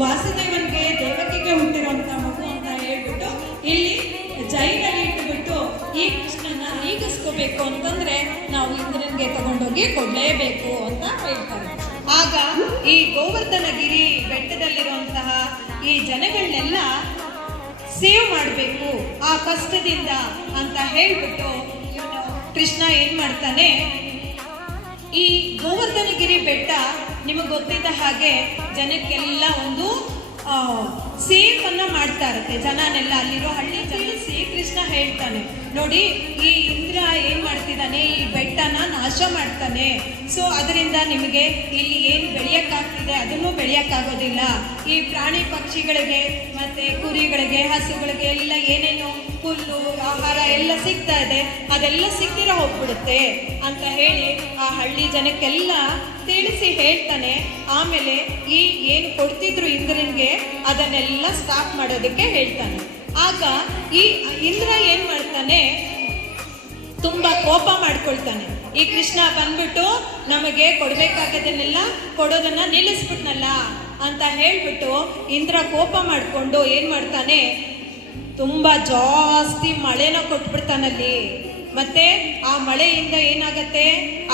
ವಾಸುದೇವನ್ಗೆ ದೇವಕಿಗೆ ಹುಟ್ಟಿರುವಂತ ಮಗು ಅಂತ ಹೇಳ್ಬಿಟ್ಟು ಇಲ್ಲಿ ಜೈಲಲ್ಲಿ ಇಟ್ಟುಬಿಟ್ಟು ಈ ಕೃಷ್ಣನ ಈಗಿಸ್ಕೋಬೇಕು ಅಂತಂದ್ರೆ ನಾವು ಇಂದ್ರನ್ಗೆ ತಗೊಂಡೋಗಿ ಕೊಡ್ಲೇಬೇಕು ಅಂತ ಹೇಳ್ತಾರೆ. ಆಗ ಈ ಗೋವರ್ಧನಗಿರಿ ಬೆಟ್ಟದಲ್ಲಿರುವಂತಹ ಈ ಜನಗಳನ್ನೆಲ್ಲ ಸೇವ್ ಮಾಡಬೇಕು ಆ ಕಷ್ಟದಿಂದ ಅಂತ ಹೇಳ್ಬಿಟ್ಟು ಕೃಷ್ಣ ಏನ್ ಮಾಡ್ತಾನೆ, ಈ ಗೋವರ್ಧನಗಿರಿ ಬೆಟ್ಟ ನಿಮಗೆ ಗೊತ್ತಿದ್ದ ಹಾಗೆ ಜನಕ್ಕೆಲ್ಲ ಒಂದು ಸೇಫ್ ಅನ್ನ ಮಾಡ್ತಾ ಇರುತ್ತೆ. ಜನನೆಲ್ಲ ಅಲ್ಲಿರೋ ಹಳ್ಳಿ ತಿಳಿಸಿ ಕೃಷ್ಣ ಹೇಳ್ತಾನೆ, ನೋಡಿ ಈ ಇಂದ್ರ ಏನ್ ಮಾಡ್ತಿದ್ದಾನೆ, ಈ ಬೆಟ್ಟನ ನಾಶ ಮಾಡ್ತಾನೆ. ಸೊ ಅದರಿಂದ ನಿಮಗೆ ಇಲ್ಲಿ ಏನ್ ಬೆಳೆಯಕ್ಕಾಗ್ತಿದೆ ಅದನ್ನು ಬೆಳೆಯಕ್ಕಾಗೋದಿಲ್ಲ. ಈ ಪ್ರಾಣಿ ಪಕ್ಷಿಗಳಿಗೆ ಮತ್ತೆ ಕುರಿಗಳಿಗೆ ಹಸುಗಳಿಗೆ ಎಲ್ಲ ಏನೇನು ಹುಲ್ಲು ಆಹಾರ ಎಲ್ಲ ಸಿಗ್ತಾ ಇದೆ ಅದೆಲ್ಲ ಸಿಕ್ಕಿರ ಹೋಗ್ಬಿಡುತ್ತೆ ಅಂತ ಹೇಳಿ ಆ ಹಳ್ಳಿ ಜನಕ್ಕೆಲ್ಲ ತಿಳಿಸಿ ಹೇಳ್ತಾನೆ. ಆಮೇಲೆ ಈ ಏನು ಕೊಡ್ತಿದ್ರು ಇಂದ್ರನ್ಗೆ ಅದನ್ನೆಲ್ಲ ಸ್ಟಾಪ್ ಮಾಡೋದಕ್ಕೆ ಹೇಳ್ತಾನೆ. ಆಗ ಈ ಇಂದ್ರ ಏನ್ ಮಾಡ್ತಾನೆ, ತುಂಬಾ ಕೋಪ ಮಾಡ್ಕೊಳ್ತಾನೆ. ಈ ಕೃಷ್ಣ ಬಂದ್ಬಿಟ್ಟು ನಮಗೆ ಕೊಡ್ಬೇಕಾಗದನ್ನೆಲ್ಲ ಕೊಡೋದನ್ನ ನಿಲ್ಲಿಸ್ಬಿಟ್ನಲ್ಲ ಅಂತ ಹೇಳ್ಬಿಟ್ಟು ಇಂದ್ರ ಕೋಪ ಮಾಡ್ಕೊಂಡು ಏನ್ ಮಾಡ್ತಾನೆ, ತುಂಬಾ ಜಾಸ್ತಿ ಮಳೆನ ಕೊಟ್ಬಿಡ್ತಾನಲ್ಲಿ. ಮತ್ತೆ ಆ ಮಳೆಯಿಂದ ಏನಾಗತ್ತೆ,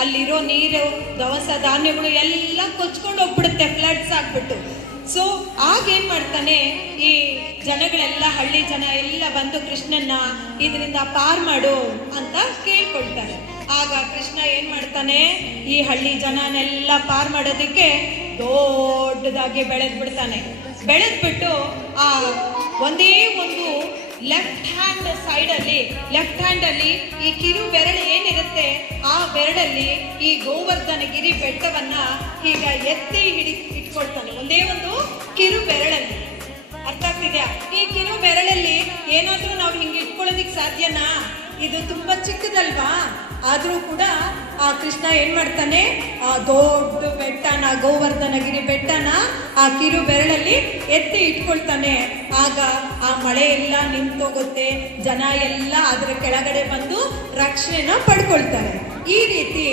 ಅಲ್ಲಿರೋ ನೀರು ದವಸ ಧಾನ್ಯಗಳು ಎಲ್ಲ ಕೊಚ್ಕೊಂಡು ಹೋಗ್ಬಿಡುತ್ತೆ, ಫ್ಲಡ್ಸ್ ಆಗ್ಬಿಟ್ಟು. ಸೊ ಆಗ ಏನ್ ಮಾಡ್ತಾನೆ, ಈ ಜನಗಳೆಲ್ಲ ಹಳ್ಳಿ ಜನ ಎಲ್ಲ ಬಂದು ಕೃಷ್ಣನ್ನ ಇದರಿಂದ ಪಾರ್ ಮಾಡು ಅಂತ ಕೇಳ್ಕೊಳ್ತಾರೆ. ಆಗ ಕೃಷ್ಣ ಏನ್ ಮಾಡ್ತಾನೆ, ಈ ಹಳ್ಳಿ ಜನನೆಲ್ಲ ಪಾರ್ ಮಾಡೋದಕ್ಕೆ ದೊಡ್ಡದಾಗಿ ಬೆಳೆದ್ಬಿಡ್ತಾನೆ. ಬೆಳೆದ್ಬಿಟ್ಟು ಆ ಒಂದೇ ಒಂದು ಲೆಫ್ಟ್ ಹ್ಯಾಂಡ್ ಅಲ್ಲಿ ಈ ಕಿರು ಬೆರಳು ಏನಿರುತ್ತೆ ಆ ಬೆರಳಲ್ಲಿ ಈ ಗೋವರ್ಧನಗಿರಿ ಬೆಟ್ಟವನ್ನ ಈಗ ಎತ್ತಿ ಇಟ್ಕೊಳ್ತಾನೆ. ಒಂದೇ ಒಂದು ಕಿರು ಬೆರಳಲ್ಲಿ, ಅರ್ಥ ಆಗ್ತಿದ್ಯಾ? ಈ ಕಿರು ಬೆರಳಲ್ಲಿ ಏನಾದ್ರೂ ನಾವು ಹಿಂಗೆ ಇಟ್ಕೊಳ್ಳೋದಿಕ್ ಸಾಧ್ಯನಾ? ಇದು ತುಂಬಾ ಚಿಕ್ಕದಲ್ವಾ? ಆದ್ರೂ ಕೂಡ ಆ ಕೃಷ್ಣ ಏನ್ ಮಾಡ್ತಾನೆ, ಆ ದೊಡ್ಡ ಬೆಟ್ಟನ ಗೋವರ್ಧನಗಿರಿ ಬೆಟ್ಟನ ಆ ಕಿರು ಬೆರಳಲ್ಲಿ ಎತ್ತಿ ಇಟ್ಕೊಳ್ತಾನೆ. ಆಗ ಆ ಮಳೆ ಎಲ್ಲ ನಿಂತೋಗುತ್ತೆ, ಜನ ಎಲ್ಲ ಅದರ ಕೆಳಗಡೆ ಬಂದು ರಕ್ಷಣೆನ ಪಡ್ಕೊಳ್ತಾರೆ. ಈ ರೀತಿ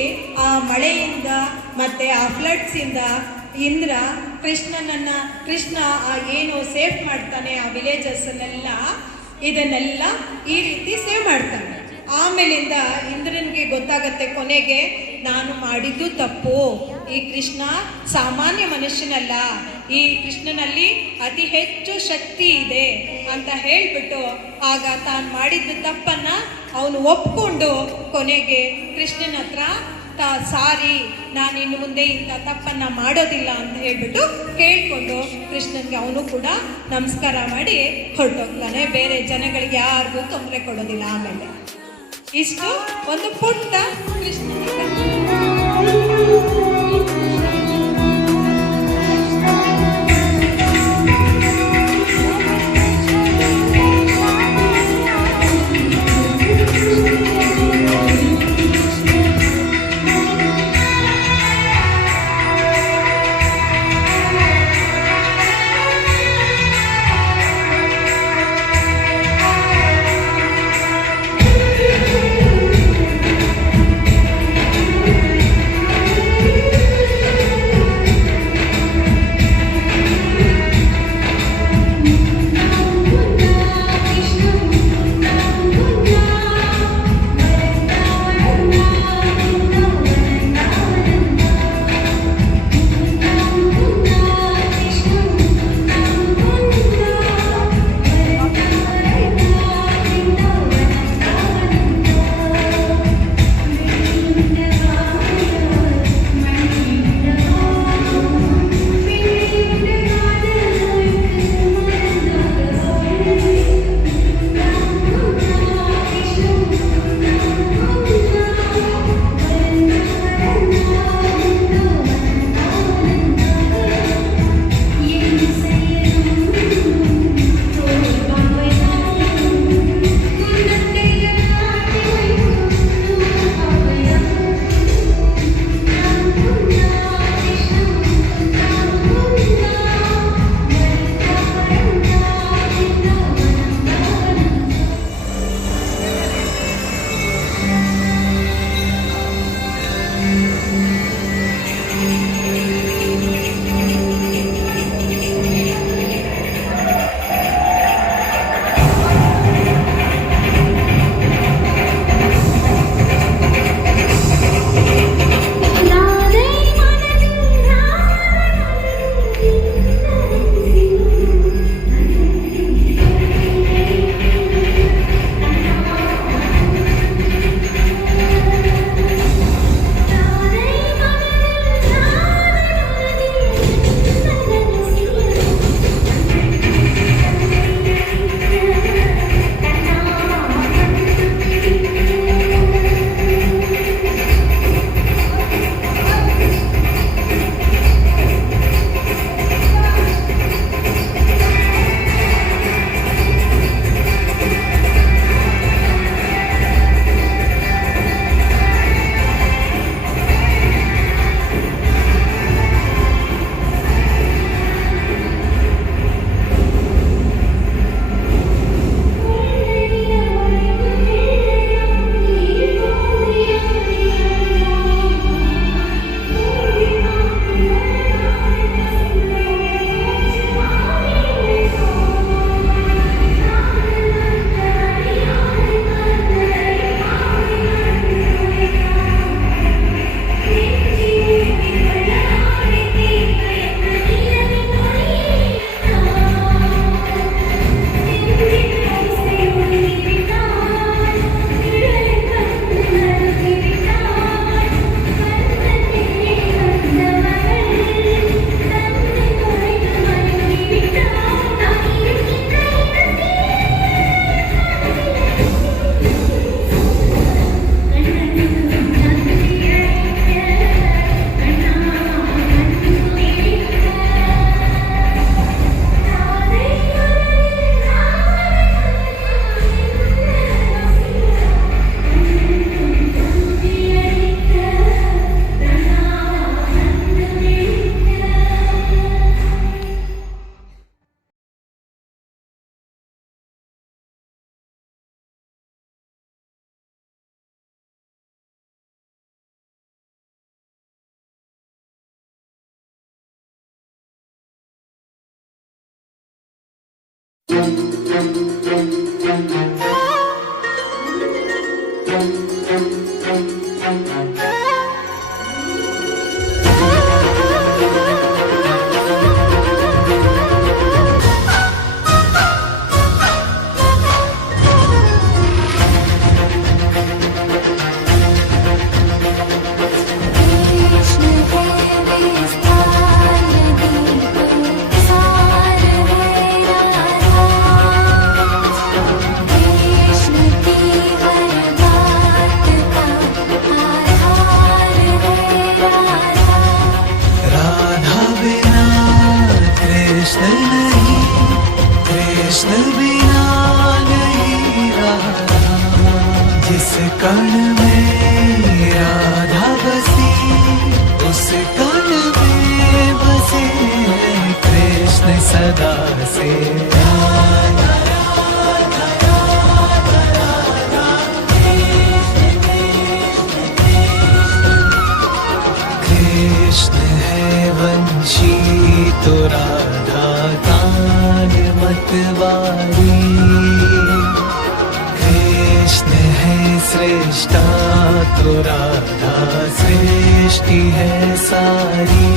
ಆ ಮಳೆಯಿಂದ ಮತ್ತೆ ಆ ಫ್ಲಡ್ಸ್ ಇಂದ ಇಂದ್ರ ಕೃಷ್ಣ ಆ ಏನು ಸೇಫ್ ಮಾಡ್ತಾನೆ ಆ ವಿಲೇಜಸ್ ಅನ್ನೆಲ್ಲ, ಇದನ್ನೆಲ್ಲ ಈ ರೀತಿ ಸೇವ್ ಮಾಡ್ತಾನೆ. ಆಮೇಲಿಂದ ಇಂದ್ರನ್ಗೆ ಗೊತ್ತಾಗತ್ತೆ ಕೊನೆಗೆ, ನಾನು ಮಾಡಿದ್ದು ತಪ್ಪು, ಈ ಕೃಷ್ಣ ಸಾಮಾನ್ಯ ಮನುಷ್ಯನಲ್ಲ, ಈ ಕೃಷ್ಣನಲ್ಲಿ ಅತಿ ಹೆಚ್ಚು ಶಕ್ತಿ ಇದೆ ಅಂತ ಹೇಳ್ಬಿಟ್ಟು ಆಗ ತಾನು ಮಾಡಿದ್ದು ತಪ್ಪನ್ನ ಅವನು ಒಪ್ಕೊಂಡು ಕೊನೆಗೆ ಕೃಷ್ಣನ ಹತ್ರ ಸಾರಿ, ನಾನು ಇನ್ನು ಮುಂದೆ ಇಂಥ ತಪ್ಪನ್ನ ಮಾಡೋದಿಲ್ಲ ಅಂತ ಹೇಳ್ಬಿಟ್ಟು ಕೇಳ್ಕೊಂಡು ಕೃಷ್ಣನ್ಗೆ ಅವನು ಕೂಡ ನಮಸ್ಕಾರ ಮಾಡಿ ಹೊರಟೋಗ್ತಾನೆ. ಬೇರೆ ಜನಗಳಿಗೆ ಯಾರಿಗೂ ತೊಂದರೆ ಕೊಡೋದಿಲ್ಲ. ಆಮೇಲೆ ಇಷ್ಟು ಒಂದು ಪುಟ್ಟ ಕೃಷ್ಣನ राधा बिना कृष्ण नहीं, कृष्ण बिना नहीं राधा। जिस कण में राधा बसी, उस कण में बसे कृष्ण सदा से। कृष्ण है वंशी तो राधा कान मतवारी। कृष्ण है श्रेष्ठा तो राधा सृष्टि है सारी।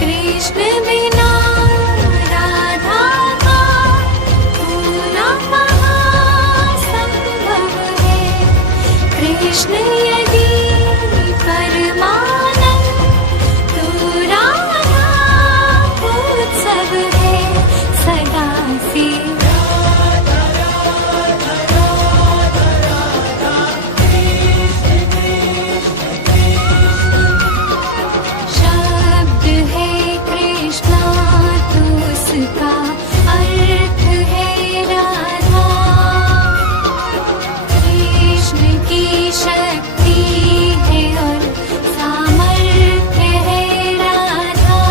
कृष्ण बिना राधा का पूरा महासंभव है। कृष्ण यदि परमानंद तो राधा उत्सव है सदा से। शब्द है कृष्णा तो उसका अर्थ है राधा। कृष्ण की शक्ति है और सामर्थ्य है राधा।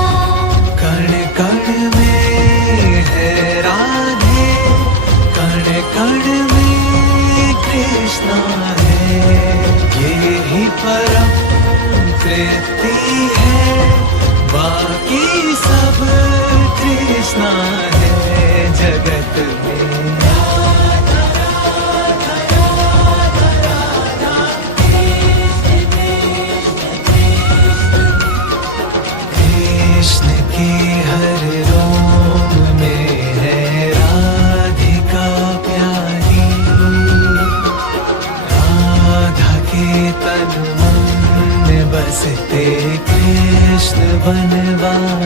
कण कण में है राधे, कण कण में कृष्णा है। ये ही परम कृति है, बाकी सब कृष्णा है जगत में। कृष्ण के हर रोम में है राधिका प्यारी। राधा के तन मन में बसते कृष्ण बनवारी।